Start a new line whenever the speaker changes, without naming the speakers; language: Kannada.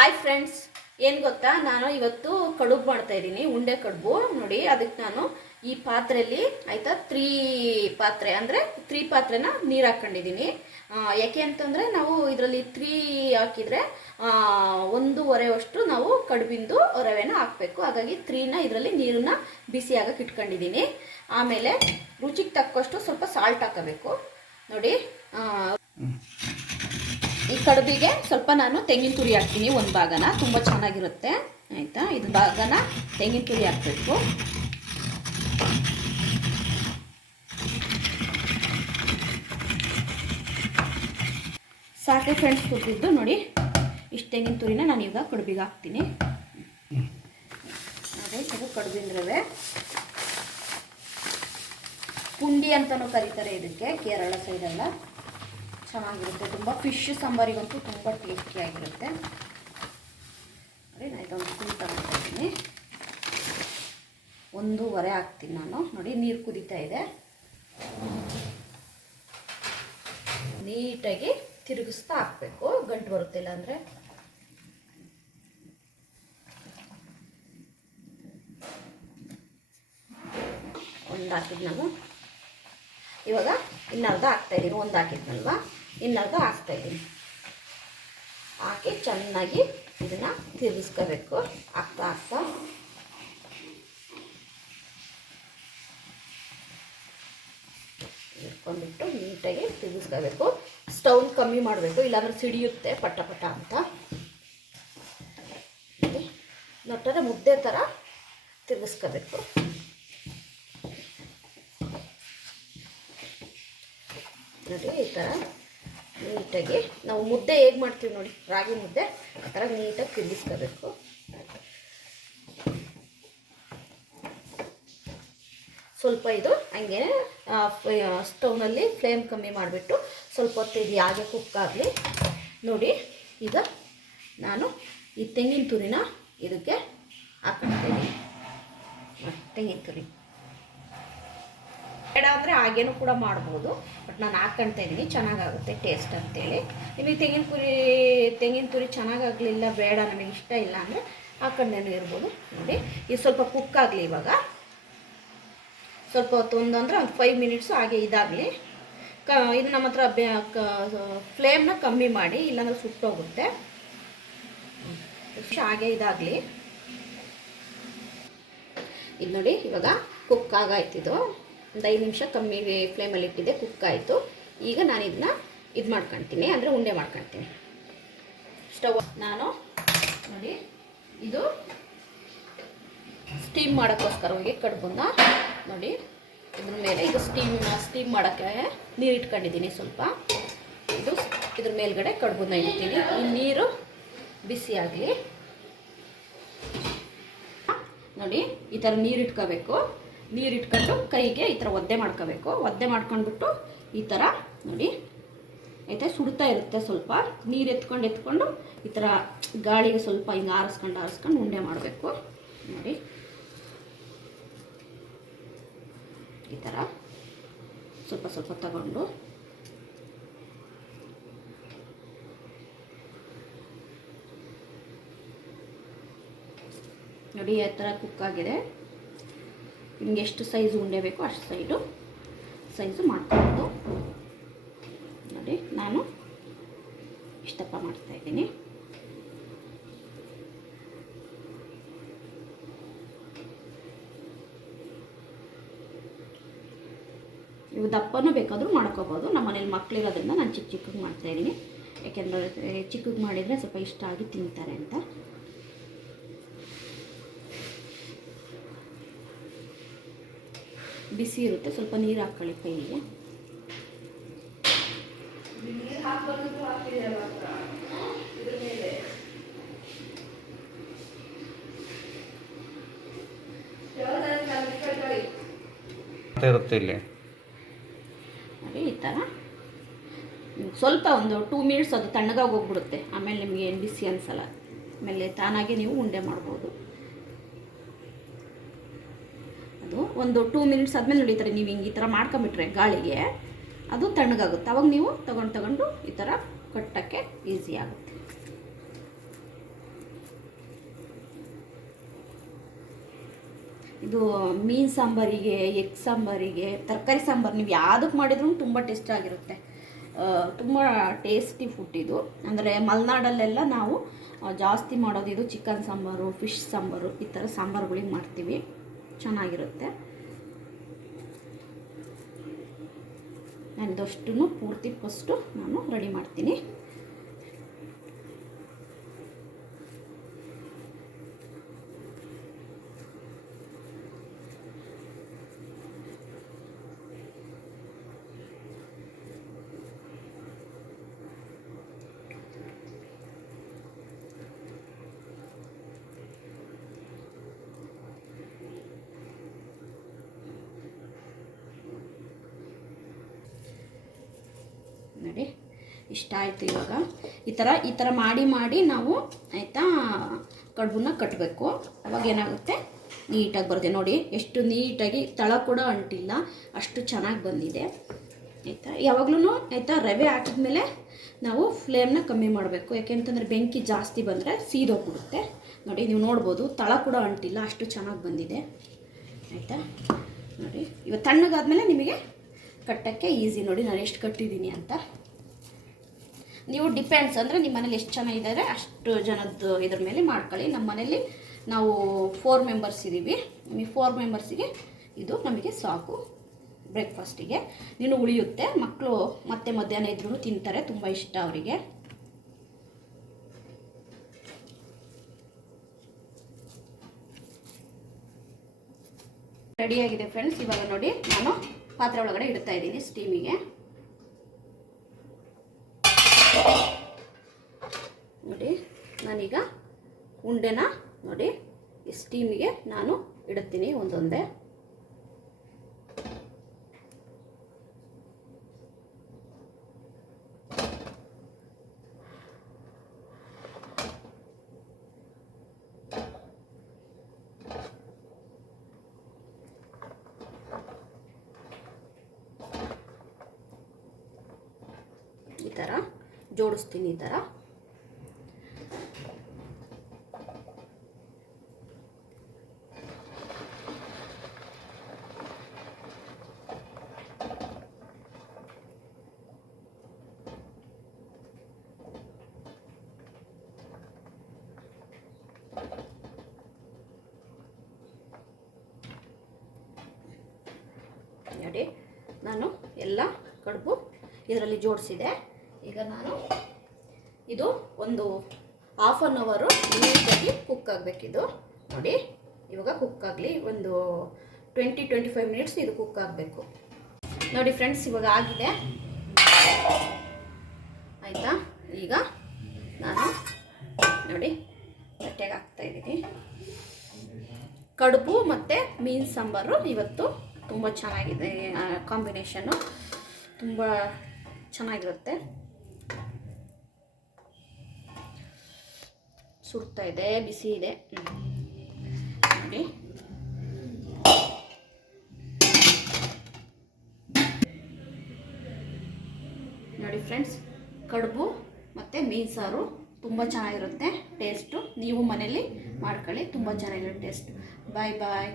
ಹಾಯ್ ಫ್ರೆಂಡ್ಸ್ ಏನು ಗೊತ್ತಾ? ನಾನು ಇವತ್ತು ಕಡುಬು ಮಾಡ್ತಾ ಇದ್ದೀನಿ, ಉಂಡೆ ಕಡುಬು. ನೋಡಿ, ಅದಕ್ಕೆ ನಾನು ಈ ಪಾತ್ರೆಯಲ್ಲಿ ಆಯಿತಾ ತ್ರೀ ಪಾತ್ರೆ, ಅಂದರೆ ತ್ರೀ ಪಾತ್ರೆನ ನೀರು ಹಾಕ್ಕೊಂಡಿದ್ದೀನಿ. ಯಾಕೆ ಅಂತಂದರೆ ನಾವು ಇದರಲ್ಲಿ ತ್ರೀ ಹಾಕಿದರೆ ಒಂದೂವರೆ ಅಷ್ಟು ನಾವು ಕಡುಬಿಂದು ರವೆನ ಹಾಕಬೇಕು. ಹಾಗಾಗಿ ತ್ರೀನ ಇದರಲ್ಲಿ ನೀರನ್ನ ಬಿಸಿ ಇಟ್ಕೊಂಡಿದ್ದೀನಿ. ಆಮೇಲೆ ರುಚಿಗೆ ತಕ್ಕಷ್ಟು ಸ್ವಲ್ಪ ಸಾಲ್ಟ್ ಹಾಕಬೇಕು. ನೋಡಿ ಈ ಕಡುಬಿಗೆ ಸ್ವಲ್ಪ ನಾನು ತೆಂಗಿನ ತುರಿ ಹಾಕ್ತೀನಿ, ಒಂದು ಭಾಗನ. ತುಂಬ ಚೆನ್ನಾಗಿರುತ್ತೆ. ಆಯಿತಾ? ಇದು ಭಾಗನ ತೆಂಗಿನ ತುರಿ ಹಾಕಬೇಕು. ಸಾಕೆ ಫ್ರೆಂಡ್ಸ್ ಕೊಟ್ಟಿದ್ದು ನೋಡಿ. ಇಷ್ಟು ತೆಂಗಿನ ತುರಿನ ನಾನು ಈಗ ಕಡುಬಿಗೆ ಹಾಕ್ತೀನಿ. ಅದೇ ಇದು ಕಡುಬಿನ ರವೆ. ಪುಂಡಿ ಅಂತಲೂ ಕರೀತಾರೆ ಇದಕ್ಕೆ, ಕೇರಳ ಸೈಡೆಲ್ಲ ಚೆನ್ನಾಗಿರುತ್ತೆ. ತುಂಬ ಫಿಶ್ ಸಾಂಬಾರಿಗಂತೂ ತುಂಬ ಟೇಸ್ಟಿಯಾಗಿರುತ್ತೆ ನೋಡಿ ನಾನು ಇದೊಂದು ತಗೊಳ್ತಾ ಇದ್ದೀನಿ ಒಂದೂವರೆ ಹಾಕ್ತೀನಿ ನಾನು. ನೋಡಿ, ನೀರು ಕುದೀತಾ ಇದೆ. ನೀಟಾಗಿ ತಿರುಗಿಸ್ತಾ ಹಾಕಬೇಕು. ಗಂಟು ಬರುತ್ತಿಲ್ಲ ಅಂದರೆ. ಒಂದು ಹಾಕಿದ್ದು ನಾನು. ಇವಾಗ ಇನ್ನರ್ಧ ಹಾಕ್ತಾ ಇದ್ದೀನಿ. ಒಂದು ಹಾಕಿದ್ನಲ್ವ? ಇನ್ನರ್ಧ ಹಾಕ್ತಾ ಇದ್ದೀನಿ. ಹಾಕಿ ಚೆನ್ನಾಗಿ ಇದನ್ನು ತಿರುಗಿಸ್ಕೋಬೇಕು. ಹಾಕ್ತಾ ಹಾಕ್ತಾ ಇಟ್ಕೊಂಡ್ಬಿಟ್ಟು ನೀಟಾಗಿ ತಿರುಗಿಸ್ಕೋಬೇಕು. ಸ್ಟೌನ್ ಕಮ್ಮಿ ಮಾಡಬೇಕು, ಇಲ್ಲಾಂದ್ರೆ ಸಿಡಿಯುತ್ತೆ ಪಟ ಪಟ ಅಂತ. ನೋಡಿ ನಟ್ಟರೆ ಮುದ್ದೆ ಥರ ತಿರುಗಿಸ್ಕೋಬೇಕು. ನೋಡಿ, ಈ ಥರ ನೀಟಾಗಿ. ನಾವು ಮುದ್ದೆ ಹೇಗೆ ಮಾಡ್ತೀವಿ ನೋಡಿ, ರಾಗಿ ಮುದ್ದೆ, ಆ ಥರ ನೀಟಾಗಿ ತಿಳಿಸ್ಕೋಬೇಕು ಸ್ವಲ್ಪ ಇದು ಹಂಗೆ ಸ್ಟೌವ್ನಲ್ಲಿ ಫ್ಲೇಮ್ ಕಮ್ಮಿ ಮಾಡಿಬಿಟ್ಟು ಸ್ವಲ್ಪ ಹೊತ್ತು ಇದು ಕುಕ್ ಆಗಲಿ. ನೋಡಿ, ಈಗ ನಾನು ಈ ತೆಂಗಿನ ತುರಿನ ಇದಕ್ಕೆ ಹಾಕ್ಬಿಡ್ತೀನಿ ತೆಂಗಿನ ತುರಿ. ಬೇಡ ಅಂದರೆ ಹಾಗೇನೂ ಕೂಡ ಮಾಡ್ಬೋದು. ಬಟ್ ನಾನು ಹಾಕ್ಕೊಳ್ತಾ ಇದ್ದೀನಿ ಚೆನ್ನಾಗಾಗುತ್ತೆ ಟೇಸ್ಟ್ ಅಂತೇಳಿ. ನಿಮಗೆ ತೆಂಗಿನ ಪುರಿ ತೆಂಗಿನ ತುರಿ ಚೆನ್ನಾಗಾಗಲಿಲ್ಲ, ಬೇಡ, ನಮಗೆ ಇಷ್ಟ ಇಲ್ಲ ಅಂದರೆ ಹಾಕೊಂಡೇನು ಇರ್ಬೋದು. ನೋಡಿ, ಇದು ಸ್ವಲ್ಪ ಕುಕ್ ಆಗಲಿ ಇವಾಗ. ಸ್ವಲ್ಪ ಹೊತ್ತು ಒಂದು ಅಂದರೆ ಒಂದು ಫೈವ್ ಮಿನಿಟ್ಸು ಹಾಗೆ ಇದಾಗಲಿ. ಕ, ಇದು ನಮ್ಮ ಹತ್ರ ಬೆ ಫ್ಲೇಮ್ನ ಕಮ್ಮಿ ಮಾಡಿ, ಇಲ್ಲಾಂದ್ರೆ ಸುಟ್ಟೋಗುತ್ತೆ. ಹಾಗೆ ಇದಾಗಲಿ. ಇದು ನೋಡಿ, ಇವಾಗ ಕುಕ್ ಆಗಾಯ್ತಿದು. ಒಂದು ಐದು ನಿಮಿಷ ಕಮ್ಮಿ ಫ್ಲೇಮಲ್ಲಿ ಇಟ್ಟಿದ್ದೆ ಕುಕ್ ಆಯಿತು. ಈಗ ನಾನು ಇದನ್ನ ಇದು ಮಾಡ್ಕೊತೀನಿ, ಅಂದರೆ ಉಂಡೆ ಮಾಡ್ಕೊಳ್ತೀನಿ ಸ್ಟವ್ ನಾನು, ನೋಡಿ, ಇದು ಸ್ಟೀಮ್ ಮಾಡೋಕ್ಕೋಸ್ಕರ ಹೋಗಿ ಕಡುಬನ್ನ, ನೋಡಿ, ಇದ್ರ ಮೇಲೆ ಇದು ಸ್ಟೀಮ್ ಸ್ಟೀಮ್ ಮಾಡೋಕ್ಕೆ ನೀರು ಇಟ್ಕೊಂಡಿದ್ದೀನಿ ಸ್ವಲ್ಪ. ಇದು ಇದ್ರ ಮೇಲ್ಗಡೆ ಕಡುಬನ್ನ ಇಡ್ತೀನಿ. ಈ ನೀರು ಬಿಸಿ ಆಗಲಿ. ನೋಡಿ, ಈ ಥರ ನೀರು ಇಟ್ಕೋಬೇಕು. ನೀರು ಇಟ್ಕೊಂಡು ಕೈಗೆ ಈ ಥರ ಒದ್ದೆ ಮಾಡ್ಕೋಬೇಕು. ಒದ್ದೆ ಮಾಡ್ಕೊಂಡ್ಬಿಟ್ಟು ಈ ಥರ ನೋಡಿ. ಐತೆ ಸುಡ್ತಾ ಇರುತ್ತೆ ಸ್ವಲ್ಪ. ನೀರು ಎತ್ಕೊಂಡು ಎತ್ಕೊಂಡು ಈ ಥರ ಗಾಳಿಗೆ ಸ್ವಲ್ಪ ಹಿಂಗೆ ಆರಿಸ್ಕೊಂಡು ಆರಿಸ್ಕೊಂಡು ಉಂಡೆ ಮಾಡಬೇಕು. ನೋಡಿ. ಈ ಥರ ಸ್ವಲ್ಪ ಸ್ವಲ್ಪ ತಗೊಂಡು. ನೋಡಿ ಆ ಥರ ಕುಕ್ಕಾಗಿದೆ ನಿಮ್ಗೆ ಎಷ್ಟು ಸೈಜ್ ಉಂಡೆ ಬೇಕೋ ಅಷ್ಟು ಸೈಡು ಸೈಜು ಮಾಡ್ಕೊಬೋದು ನೋಡಿ, ನಾನು ಇಷ್ಟಪ್ಪ ಮಾಡ್ತಾ ಇದ್ದೀನಿ. ಇವು ದಪ್ಪನೂ ಬೇಕಾದರೂ ಮಾಡ್ಕೋಬೋದು ನಮ್ಮ ಮನೇಲಿ ಮಕ್ಕಳಿರೋದ್ರಿಂದ ನಾನು ಚಿಕ್ಕ ಚಿಕ್ಕಗೆ ಮಾಡ್ತಾಯಿದ್ದೀನಿ ಯಾಕೆಂದರೆ, ಚಿಕ್ಕಗೆ ಮಾಡಿದರೆ ಸ್ವಲ್ಪ ಇಷ್ಟ ಆಗಿ ತಿಂತಾರೆ ಅಂತ. ಬಿಸಿ ಇರುತ್ತೆ ಸ್ವಲ್ಪ ನೀರು ಹಾಕ್ಕೊಳ್ಳಿ ಕೈಗೆ.
ಅಂತ ಇರುತ್ತೆ ಇಲ್ಲಿ.
ನೋಡಿ ಈ ಥರ ಸ್ವಲ್ಪ ಒಂದು ಟೂ ಮಿನಿಟ್ಸ್ ಅದು ತಣ್ಣಗಾಗಿ ಹೋಗ್ಬಿಡುತ್ತೆ. ಆಮೇಲೆ ನಿಮಗೆ ಏನು ಬಿಸಿ ಅನಿಸಲ್ಲ. ಆಮೇಲೆ ತಾನಾಗೆ ನೀವು ಉಂಡೆ ಮಾಡ್ಬೋದು. ಒಂದು ಟೂ ಮಿನಿಟ್ಸ್ ಆದಮೇಲೆ ನೋಡಿ ನೀವು ಹಿಂಗೆ ಈ ಥರ ಮಾಡ್ಕೊಂಬಿಟ್ರೆ ಗಾಳಿಗೆ. ಅದು ತಣ್ಣಗಾಗುತ್ತೆ. ಅವಾಗ ನೀವು ತಗೊಂಡು ತಗೊಂಡು ಈ ಥರ ಕಟ್ಟೋಕ್ಕೆ ಈಸಿ ಆಗುತ್ತೆ. ಇದು ಮೀನು ಸಾಂಬಾರಿಗೆ, ಎಗ್ ಸಾಂಬಾರಿಗೆ, ತರಕಾರಿ ಸಾಂಬಾರು ನೀವು ಯಾವುದಕ್ಕೆ ಮಾಡಿದ್ರೂ ತುಂಬ ಟೇಸ್ಟಾಗಿರುತ್ತೆ ತುಂಬ ಟೇಸ್ಟಿ ಫುಡ್ ಇದು. ಅಂದರೆ ಮಲೆನಾಡಲ್ಲೆಲ್ಲ ನಾವು ಜಾಸ್ತಿ ಮಾಡೋದು ಇದು ಚಿಕನ್ ಸಾಂಬಾರು ಫಿಶ್ ಸಾಂಬಾರು ಈ ಥರ ಸಾಂಬಾರುಗಳಿಗೆ ಮಾಡ್ತೀವಿ. ಚೆನ್ನಾಗಿರುತ್ತೆ. ನಾನು ಪೂರ್ತಿ ಫಸ್ಟು ನಾನು ರೆಡಿ ಮಾಡ್ತೀನಿ. ನೋಡಿ. ಇಷ್ಟ ಆಯಿತು ಇವಾಗ. ಈ ಥರ ಈ ಥರ ಮಾಡಿ ಮಾಡಿ ನಾವು ಆಯಿತಾ ಕಡುಬನ್ನ ಕಟ್ಟಬೇಕು ಅವಾಗ ಏನಾಗುತ್ತೆ? ನೀಟಾಗಿ ಬರುತ್ತೆ. ನೋಡಿ, ಎಷ್ಟು ನೀಟಾಗಿ ತಳ ಕೂಡ ಅಂಟಿಲ್ಲ. ಅಷ್ಟು ಚೆನ್ನಾಗಿ ಬಂದಿದೆ. ಆಯಿತಾ? ಯಾವಾಗಲೂ ಆಯಿತಾ, ರವೆ ಹಾಕಿದ್ಮೇಲೆ ನಾವು ಫ್ಲೇಮ್ನ ಕಮ್ಮಿ ಮಾಡಬೇಕು. ಯಾಕೆಂತಂದರೆ ಬೆಂಕಿ ಜಾಸ್ತಿ ಬಂದರೆ ಸೀದೋಗ್ಬಿಡುತ್ತೆ ನೋಡಿ, ನೀವು ನೋಡ್ಬೋದು, ತಳ ಕೂಡ ಅಂಟಿಲ್ಲ. ಅಷ್ಟು ಚೆನ್ನಾಗಿ ಬಂದಿದೆ. ಆಯಿತಾ? ನೋಡಿ ಇವತ್ತು ತಣ್ಣಗಾದ್ಮೇಲೆ ನಿಮಗೆ ಕಟ್ಟೋಕ್ಕೆ ಈಸಿ ನೋಡಿ ನಾನು ಎಷ್ಟು ಕಟ್ಟಿದ್ದೀನಿ ಅಂತ. ನೀವು ಡಿಪೆಂಡ್ಸ್ ಅಂದರೆ ನಿಮ್ಮ ಮನೇಲಿ ಎಷ್ಟು ಜನ ಇದ್ದಾರೆ ಅಷ್ಟು ಜನದ್ದು ಇದ್ರ ಮೇಲೆ ಮಾಡ್ಕೊಳ್ಳಿ. ನಮ್ಮ ಮನೇಲಿ ನಾವು ಫೋರ್ ಮೆಂಬರ್ಸ್ ಇದ್ದೀವಿ. ಈ ಫೋರ್ ಮೆಂಬರ್ಸಿಗೆ ಇದು ನಮಗೆ ಸಾಕು ಬ್ರೇಕ್ಫಾಸ್ಟಿಗೆ ನೀನು ಉಳಿಯುತ್ತೆ. ಮಕ್ಕಳು ಮತ್ತೆ ಮಧ್ಯಾಹ್ನ ಇದ್ರೂ ತಿಂತಾರೆ. ತುಂಬ ಇಷ್ಟ ಅವರಿಗೆ. ರೆಡಿಯಾಗಿದೆ ಫ್ರೆಂಡ್ಸ್ ಇವಾಗ ನೋಡಿ ನಾನು ಪಾತ್ರೆ ಒಳಗಡೆ ಇಡ್ತಾ ಇದ್ದೀನಿ ಸ್ಟೀಮಿಗೆ ನೋಡಿ ನಾನೀಗ ಉಂಡೆನ ನೋಡಿ ಸ್ಟೀಮಿಗೆ ನಾನು ಇಡುತ್ತೀನಿ ಒಂದೊಂದೇ ಈ ಥರ ಜೋಡಿಸ್ತೀನಿ ಈ ಥರ. ನೋಡಿ ನಾನು ಎಲ್ಲ ಕಡುಬು ಇದರಲ್ಲಿ ಜೋಡಿಸಿದೆ. ಈಗ ನಾನು ಇದು ಒಂದು ಹಾಫ್ ಆನ್ ಅವರು ನೀಟಾಗಿ ಕುಕ್ ಆಗಬೇಕಿದು ನೋಡಿ, ಇವಾಗ ಕುಕ್ ಆಗಲಿ ಒಂದು ಟ್ವೆಂಟಿ ಟ್ವೆಂಟಿ ಫೈವ್ ಮಿನಿಟ್ಸ್ ಇದು ಕುಕ್ ಆಗಬೇಕು. ನೋಡಿ ಫ್ರೆಂಡ್ಸ್ ಇವಾಗ ಆಗಿದೆ. ಆಯಿತಾ? ಈಗ ನಾನು ನೋಡಿ ತಟ್ಟೆಗೆ ಹಾಕ್ತಾ ಇದ್ದೀನಿ. ಕಡುಬು ಮತ್ತು ಮೀನು ಸಾಂಬಾರು ಇವತ್ತು ತುಂಬ ಚೆನ್ನಾಗಿದೆ ಕಾಂಬಿನೇಷನ್ನು ತುಂಬ ಚೆನ್ನಾಗಿರುತ್ತೆ. ಸುಡ್ತಾ ಇದೆ, ಬಿಸಿ ಇದೆ. ನೋಡಿ ನೋಡಿ ಫ್ರೆಂಡ್ಸ್, ಕಡುಬು ಮತ್ತು ಮೀನು ಸಾರು ತುಂಬ ಚೆನ್ನಾಗಿರುತ್ತೆ ಟೇಸ್ಟು ನೀವು ಮನೇಲಿ ಮಾಡ್ಕೊಳ್ಳಿ, ತುಂಬ ಚೆನ್ನಾಗಿರುತ್ತೆ ಟೇಸ್ಟ್ ಬಾಯ್ ಬಾಯ್